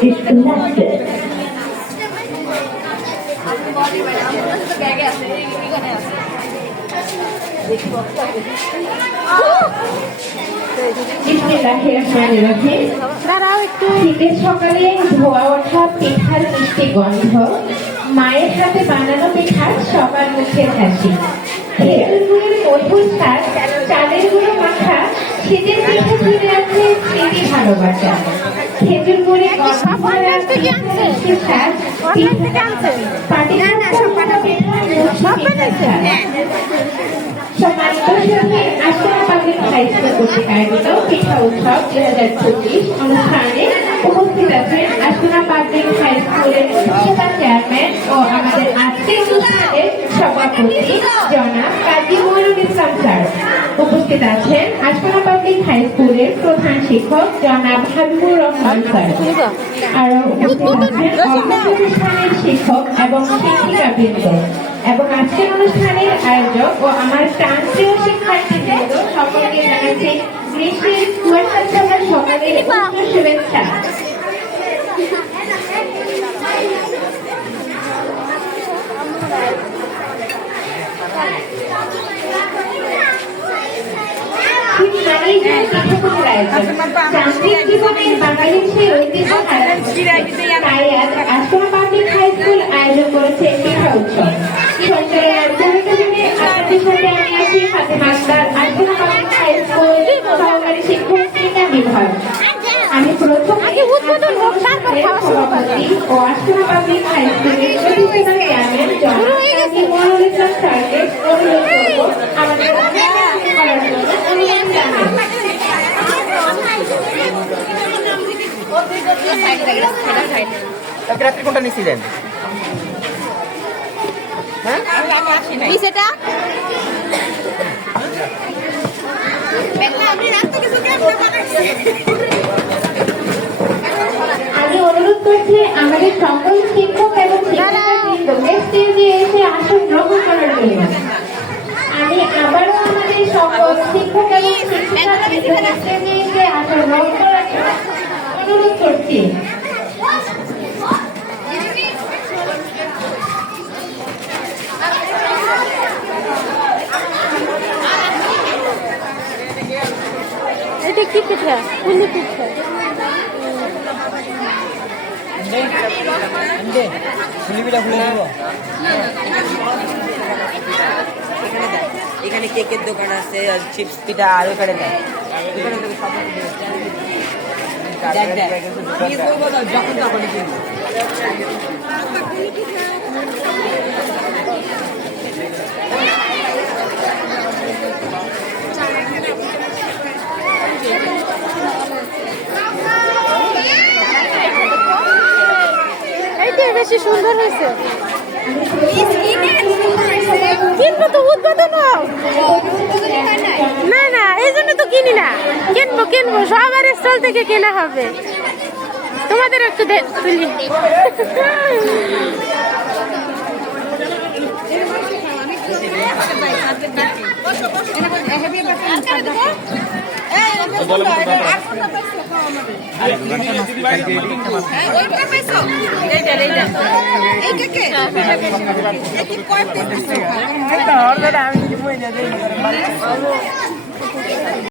disconnected. শীতের সকালে ধোয়া ওঠা পিঠার মিষ্টি গন্ধ, মায়ের হাতে বানানো পিঠার সবার মুখে হাসি, খেজুর গুড়ের মধুর স্বাদ, চালের গুঁড়ো মাখা, শীতের পিঠা জুড়ে আছে স্মৃতি ভালোবাসা। খেজুর গুড়ে পিঠা উৎসব 2025 অনুষ্ঠানে উপস্থিত আছেন আশকোনা পাবলিক হাই স্কুলের চেয়ারম্যান ও আমাদের আজকের অনুষ্ঠানের সভাপতি জনাব কাজী মইনুল ইসলাম স্যার। উপস্থিত আছেন আশকোনা পাবলিক হাই স্কুলের প্রধান শিক্ষক জনাব হাবিবুর রহমান স্যার। আরো উপস্থিত আছেন অনুষ্ঠানের শিক্ষক এবং শিক্ষিকাবৃন্দ এবং আজকের অনুষ্ঠানের আয়োজক ও আমার প্রান্তীয় শিক্ষার্থীবৃন্দ সকলকে জানাচ্ছি গ্রীষ্মের কুয়াশাচ্ছন্ন সকালের শুভেচ্ছা। বাঙালির সেই ঐতিহ্য তাই আজ আশকোনা পাবলিক হাই স্কুল আয়োজন করেছে পিঠা উৎসব। আমি আছি Fatema Akter, Ashkona public high school সহকারী শিক্ষক ক্রীড়া বিভাগ। আমি প্রথম সভাপতি ও আশকোনা পাবলিক হাই স্কুলের প্রতিষ্ঠাতা চেয়ারম্যান জনাব কাজী মইনুল ইসলাম স্যারকে অনুরোধ করব আমাদের করার জন্য অনুরোধ জানাই। রাত্রি কোনটা নিছিলেন? আমি অনুরোধ করছি আমাদের সকল শিক্ষক এবং শিক্ষার্থীবৃন্দকে স্টেজে এসে আসন গ্রহণ করার জন্য। আমি আবারও আমাদের সকল শিক্ষক এবং শিক্ষার্থীবৃন্দকে স্টেজে এসে আসন গ্রহণ করার জন্য অনুরোধ করছি। এটা কি পিঠা? কুলি পিঠা। এখানে কেকের দোকান আছে, চিপস পিঠা আর ওখানে দেয়। এইটা বেশি সুন্দর হয়েছে, কিনবো তো উদ্বোধন না না, এই জন্য তো কিনি না। কিনবো সবার স্টল থেকে কেনা হবে। তোমাদের একটু তুলি।